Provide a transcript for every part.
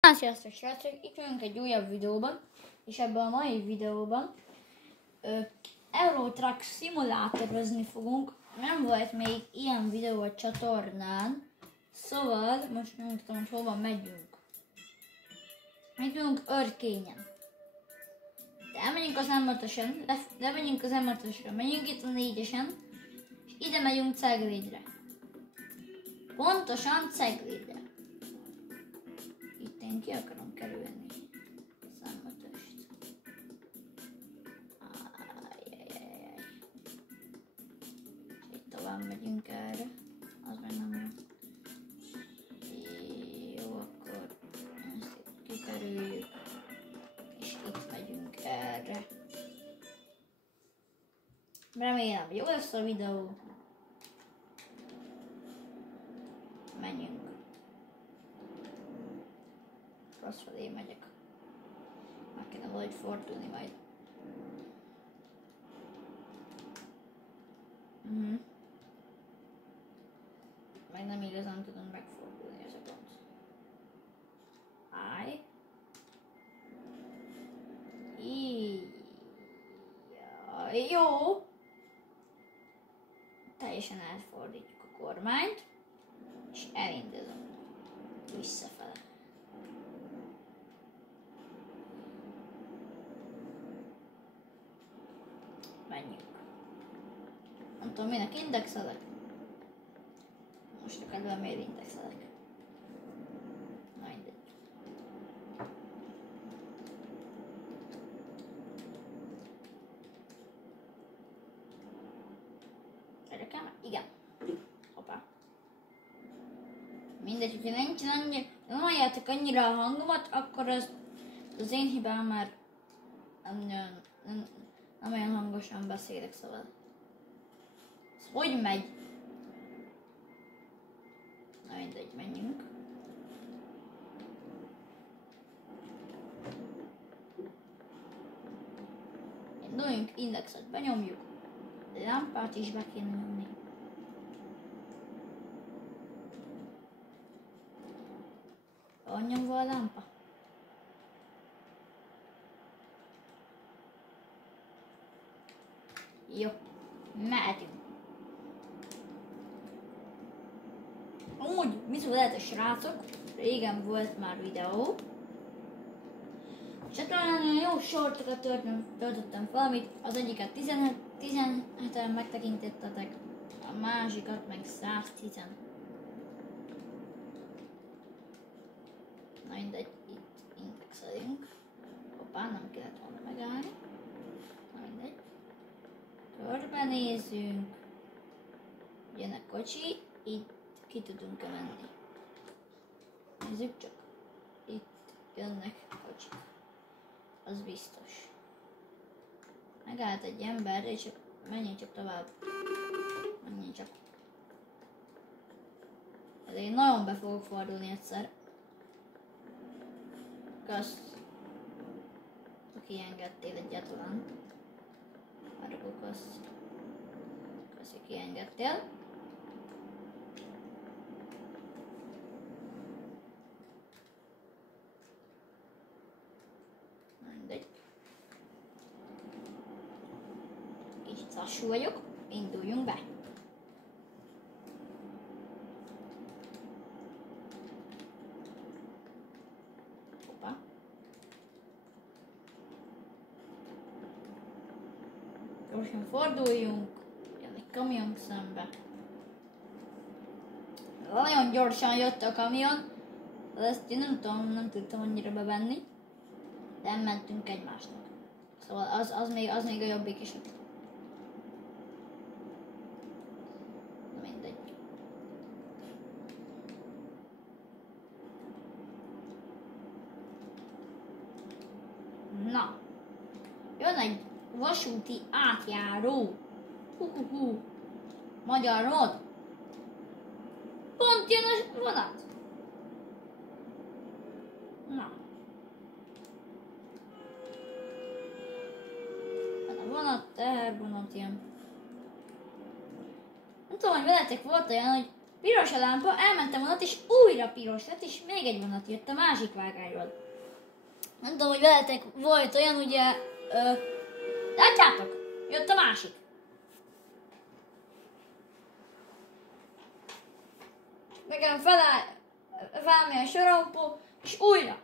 Sziasztok srácok, itt vagyunk egy újabb videóban, és ebben a mai videóban Euro Truck szimulátorozni fogunk. Nem volt még ilyen videó a csatornán, szóval most megmutatom, hogy hova megyünk. Megyünk Örkényen. De elmegyünk az M5-ösen, lemegyünk az M5-ösre, megyünk itt a 4-esen, és ide megyünk Ceglédre. Pontosan Ceglédre. Itt én ki akarom kerülni az M5-öst. Itt tovább megyünk erre, az meg nem jó. Jó, akkor ezt itt kikerüljük, és itt megyünk erre. Remélem jó lesz a videó. Menjünk. Rossz felé megyek. Meg kéne valahogy fordulni majd. Meg nem igazán tudom megfordulni, ez a gond. Állj. Jó. Teljesen elfordítjuk a kormányt, és elindulunk visszafele. Menjünk. Nem tudom, minek indexelek. Most a kedvem miért indexelek. Na mindegy. Érdekel? Igen. Hoppá. Mindegy, hogyha nem halljátok annyira a hangomat, akkor az én hibám, mert nem olyan hangosan beszélek, szóval. Ez hogy megy? Na mindegy, menjünk. Induljunk, indexet benyomjuk. A lámpát is be kéne nyomni. Van nyomva a lámpa? Jó, mehetünk. Amúgy, mit szóljátok srácok? Régen volt már videó. Csatornán jó sortokat töltöttem valamit, az egyiket 17-en megtekintettetek, a másikat meg 110-en. Na mindegy, itt indexelünk. Hoppá, nem kellett volna megállni. Na mindegy. Körbenézünk. Jön a kocsi, itt ki tudunk menni. Nézzük csak. Itt jönnek kocsik. Az biztos. Megállt egy ember, és csak menjünk csak tovább. Menjünk csak. Ezért nagyon be fogok fordulni egyszer. Kösz. Aki engedtél egyáltalán. Várok, kösz. Kösz, aki engedtél. Mindegy. Kicsit lassú vagyok. Induljunk be. Hoppá. Gyorsan forduljunk. Jön egy kamion szembe. Nagyon gyorsan jött a kamion. De ezt én nem tudtam annyira bevenni. De nem mentünk egymásnak. Szóval az még a jobbik is. Mindegy. Na. Jön egy vasúti átjáró. Magyar mód. Pont jön a vonat. Na. Vonat, tehervonat ilyen. Nem tudom, hogy veletek volt olyan, hogy Piros a lámpa, elmentem vonat, és újra piros lett, és még egy vonat jött a másik vágányról. Nem tudom, hogy veletek volt olyan, ugye... Látjátok? Jött a másik. Nekem felállni a sorompó, és újra.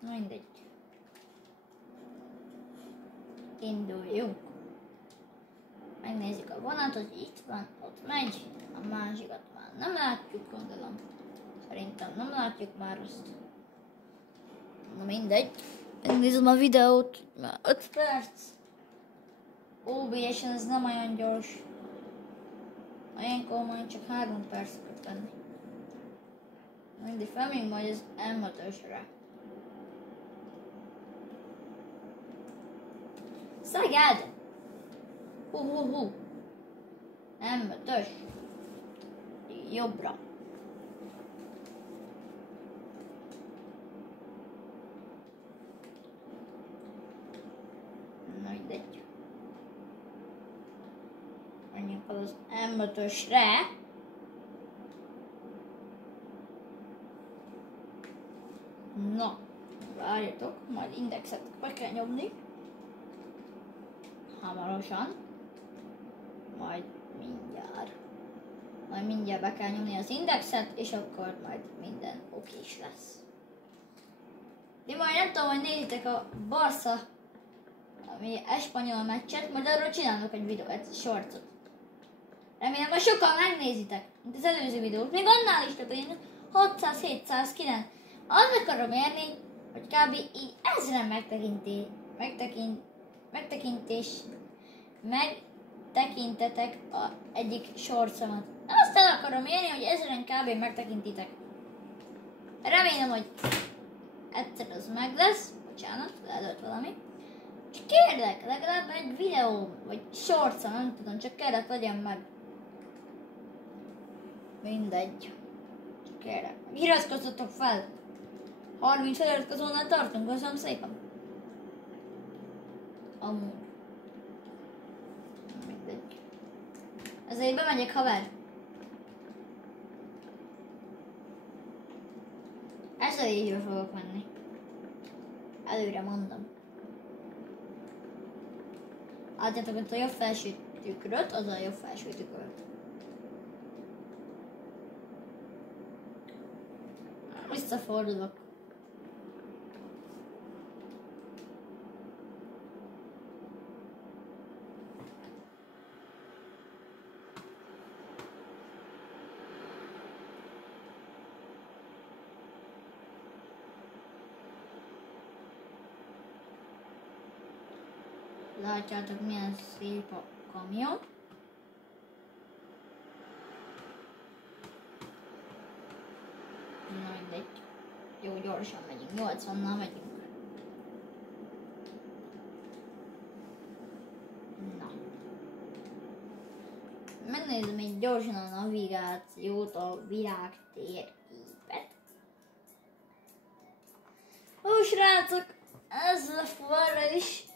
Na mindegy. Induljunk. Megnézzük a vonatot, itt van, ott megy. A másikat már nem látjuk, gondolom. Szerintem nem látjuk már azt. Na mindegy. Megnézem a videót, már 5 perc. OBS-en ez nem olyan gyors. Ilyenkor majd csak 3 perc szokott lenni. Mindig felmegyünk majd az M5-ösre. Szeged! M5-ös. Jobbra. Na mindegy. Menjünk fel az M5-ösre. Na, várjatok, majd indexet be kell nyomni. Hamarosan. Majd mindjárt be kell nyomni az indexet, és akkor majd minden okés lesz. Én majd nem tudom, hogy nézitek a Barca, ami espanyol meccset, majd arról csinálok egy videót, egy shortot. Remélem, hogy sokan megnézitek, mint az előző videót. Még annál is több, hogy 600-709. Azt akarom érni, hogy kb. Így 1000 megtekintetek egyik shortsomat. Azt el akarom érni, hogy 1000 kb. Megtekintitek. Remélem, hogy egyszer az meg lesz. Bocsánat, leadott valami. És kérlek, legalább egy videó, vagy shortsa, nem tudom, csak kérlek, legyen meg. Mindegy. Csak kérlek. Iratkozzatok fel! 30 feliratkozónál tartunk, köszönöm szépen. Amúgy. Mindegy. Ezért bemegyek, haver. Ezzel így fogok menni. Előre mondom. Látjátok, hogy a jobb felső tükröt, az a jobb felső tükröt. Visszafordulok. Látjátok, milyen szép a kamion. Na mindegy. Jó, gyorsan megyünk. 80-nal megyünk. Na. Megnézem egy gyorsan a navigációt, a világ térképet. Ó, srácok! Ez a forra is.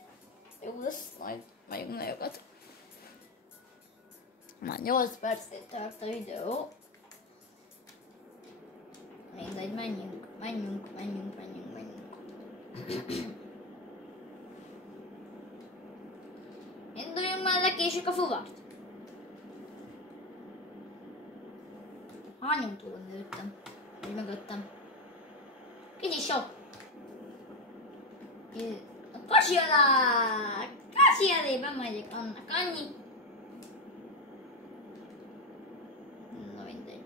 Jó lesz, majd megyünk nagyokat. Már 8 percet tart a videó. Mindegy, menjünk. Induljunk már, lekésük a fuvart. Hányan túlon nőttem? Vagy mögöttem? Kicsi sok. Kocsi alá! Kocsi elében megyek, annak annyi. Na mindegy.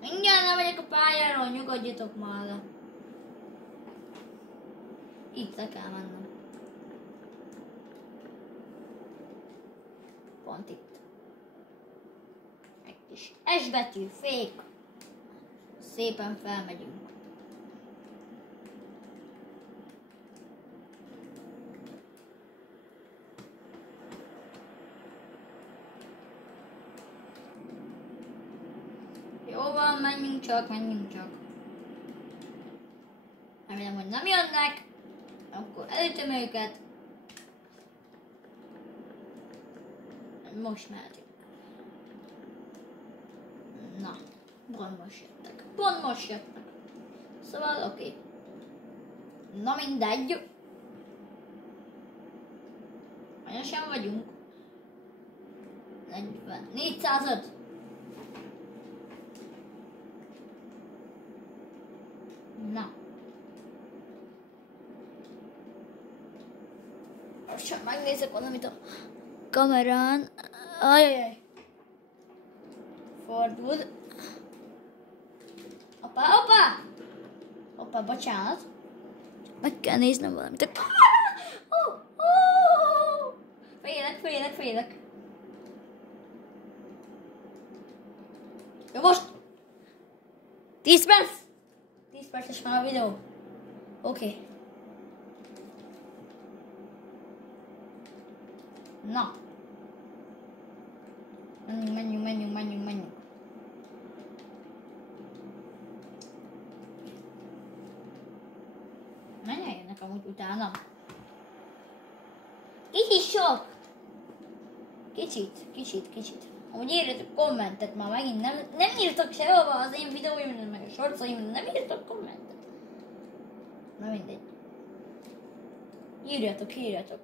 Mindjárt lemegyek a pályáról, nyugodjatok már le. Itt le kell mennem. Pont itt. Egy kis S betű, fék. Szépen felmegyünk. Jó van, menjünk csak. Remélem, hogy nem jönnek. Akkor elütöm őket. most mehetünk. Na, pont most jöttek. Pont most jöttek. Szóval oké. Na mindegy. Hányosan vagyunk? 40. 405. Na. Most csak megnézek valamit a kamerán. Ajajaj. Fordul. Hoppá, bocsánat. Meg kell néznem valamit. Félek. Jó, most! 10 perc! 10 perces már a videó. Oké. Na. Menjünk. Menjen jönnek amúgy utána. Kicsit sok. Kicsit. Amúgy írjatok kommentet már megint. Nem írtok sehova az én videóimra, meg a shortsaimra. Nem írtok kommentet. Na mindegy. Írjatok.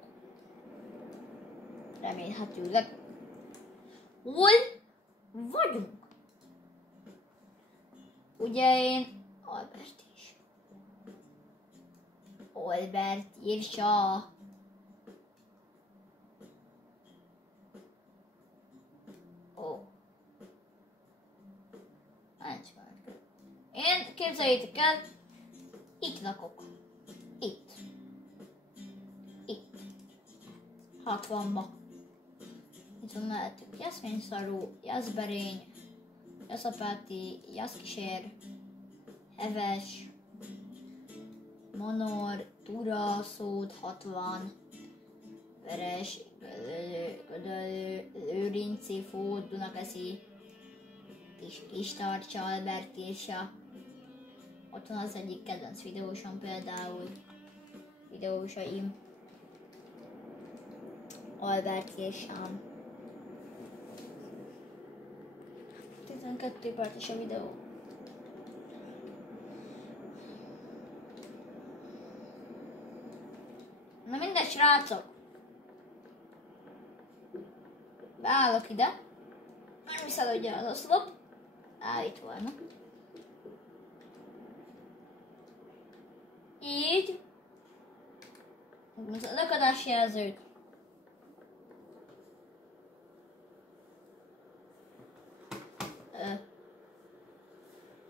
Remélhetőleg. Hol vagyunk? Ugye én Albert írsa. Ó. Én képzeljétek el, itt lakok. Itt. 60-ba. Itt van mellettünk Jászményszarú, Jászberény, Jászapáti, Jászkísér, Heves, Manor, Tura, Szód, 60, Veres, Gödöllő, Lőrinci, Fót, Dunakeszi, Kistarcsa, Albert írsa. Ott van az egyik kedvenc videósom például. Videósaim. Albert írsám. 12 perces a videó. Na mindegy, srácok. Beállok ide. Nem hiszed, hogy az oszlop. Itt van. Így. Az lökadási jelzőt.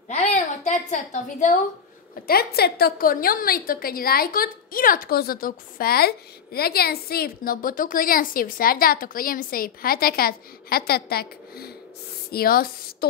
Remélem, hogy tetszett a videó. Ha tetszett, akkor nyomjatok egy lájkot, iratkozzatok fel, legyen szép napotok, legyen szép szerdátok, legyen szép hetetek. Sziasztok!